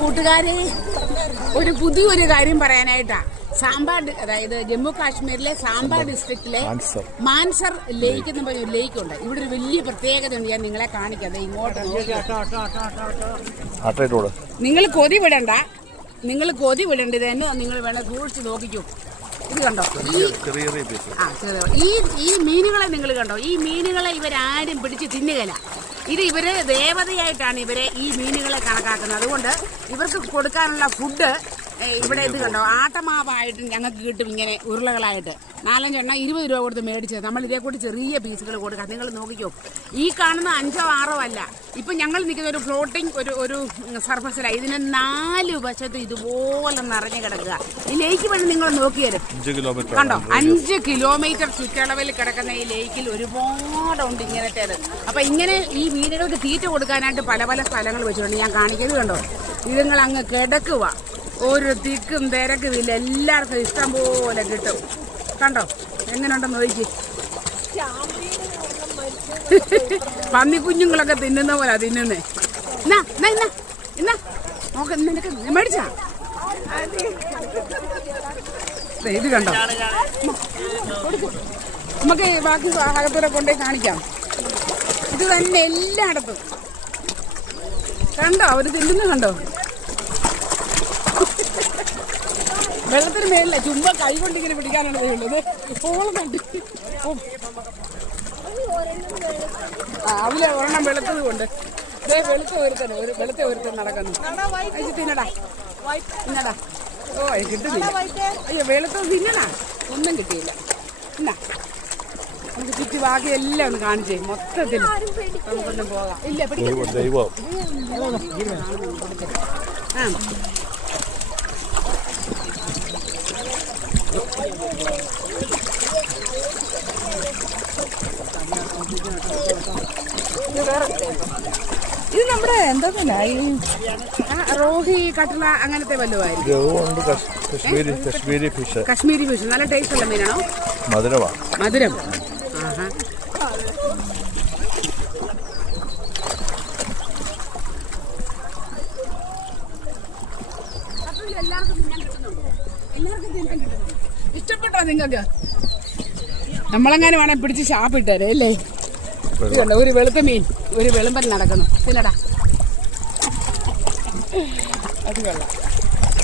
കൂട്ടുകാരെ, ഒരു പുതിയൊരു കാര്യം പറയാനായിട്ടാ. സാമ്പാർ, അതായത് ജമ്മു കാശ്മീരിലെ സാമ്പാർ ഡിസ്ട്രിക്റ്റിലെ മാൻസർ ലേക്ക് എന്ന് പറഞ്ഞ ഒരു ലേക്ക് ഉണ്ട്. ഇവിടെ ഒരു വലിയ പ്രത്യേകത ഉണ്ട്, ഞാൻ നിങ്ങളെ കാണിക്കാം. ഇങ്ങോട്ട് നിങ്ങൾ കൊതി വിടണ്ട, ഇത് തന്നെ നിങ്ങൾ വേണം സൂക്ഷിച്ച് നോക്കിക്കൂ. ഇത് കണ്ടോ, ഈ മീനുകളെ നിങ്ങൾ കണ്ടോ? ഈ മീനുകളെ ഇവരാരും പിടിച്ച് തിന്നുകയില്ല. ഇവര് ദേവതയായിട്ടാണ് ഇവരെ ഈ മീനുകളെ കണക്കാക്കുന്നത്. അതുകൊണ്ട് ഇവർക്ക് കൊടുക്കാനുള്ള ഫുഡ് ഇവിടെ ഇത് കണ്ടോ, ആട്ടമാവായിട്ട് ഞങ്ങൾക്ക് കിട്ടും. ഇങ്ങനെ ഉരുളകളായിട്ട് 4-5 എണ്ണം 20 രൂപ കൊടുത്ത് മേടിച്ചത്. നമ്മൾ ഇതേ കൂടി ചെറിയ പീസുകൾ കൊടുക്കാം. നിങ്ങൾ നോക്കിക്കോ, ഈ കാണുന്ന 5 or 6 അല്ല. ഇപ്പം ഞങ്ങൾ നിൽക്കുന്ന ഒരു ഫ്ലോട്ടിംഗ് ഒരു സർഫസിലാണ്. ഇതിന് 4 വശത്ത് ഇതുപോലെ നിറഞ്ഞു കിടക്കുക. ഈ ലേക്ക് വഴി നിങ്ങൾ നോക്കിയാലും കണ്ടോ, 5 കിലോമീറ്റർ ചുറ്റളവിൽ കിടക്കുന്ന ഈ ലേക്കിൽ ഒരുപാടുണ്ട് ഇങ്ങനത്തേത്. അപ്പം ഇങ്ങനെ ഈ മീനുകൾക്ക് തീറ്റ കൊടുക്കാനായിട്ട് പല പല സ്ഥലങ്ങൾ വെച്ചിട്ടുണ്ട്. ഞാൻ കാണിക്കുന്നത് കണ്ടോ, ഇതുങ്ങൾ അങ്ങ് കിടക്കുക. ഒരു തിക്കും തിരക്കും ഇല്ല, എല്ലാവർക്കും ഇഷ്ടം പോലെ കിട്ടും. കണ്ടോ എങ്ങനെയുണ്ടെന്ന് നോക്കി. പന്നിക്കുഞ്ഞുങ്ങളൊക്കെ തിന്നുന്ന പോലെ തിന്നുന്നേ. നോക്ക, നിനക്ക് മേടിച്ചാ ഇത് കണ്ടോ. നമുക്ക് ബാക്കി അകത്തൂരെ കൊണ്ടേ കാണിക്കാം. ഇത് തന്നെ എല്ലായിടത്തും കണ്ടോ, അവര് തിന്നുന്ന കണ്ടോ. വെള്ളത്തിന് മേളില്ല, ചുമ്മാ കൈ കൊണ്ട് ഇങ്ങനെ പിടിക്കാനാണ് ഉള്ളത്. ഇപ്പോഴും കണ്ട് അതിലെ ഒരെണ്ണം വെളുത്തത് കൊണ്ട് വെളുത്ത ഒരുത്തൻ നടക്കുന്നു. തിന്നടാ. ഓ കിട്ടുന്നില്ല. അയ്യോ, വെളുത്തത് തിന്നണാ, ഒന്നും കിട്ടിയില്ല. എന്നാ നമുക്ക് ചുറ്റി ബാക്കി എല്ലാം ഒന്ന് കാണിച്ചേ, മൊത്തത്തിൽ നമുക്കൊന്നും പോകാം. ഇല്ല, പിടിക്കാം. ആ, ഇത് നമ്മുടെ എന്താ റോഹി, കട്ട്ള അങ്ങനത്തെ വല്ലതുമായിരിക്കും. കശ്മീരി ഫിഷ് നല്ല ടേസ്റ്റ് ഉള്ള മീനാണോ? മധുരം. ആഹാ, ഇഷ്ടപ്പെട്ടോ നിങ്ങൾക്ക്? നമ്മളെങ്ങാനും വേണേ പിടിച്ച് ഷാപ്പിട്ടേ അല്ലേ. ഇതുണ്ട് ഒരു വെളുത്ത മീൻ, ഒരു വെളുമ്പൻ നടക്കുന്നു. തിന്നടാ, അത് കൊള്ളാം.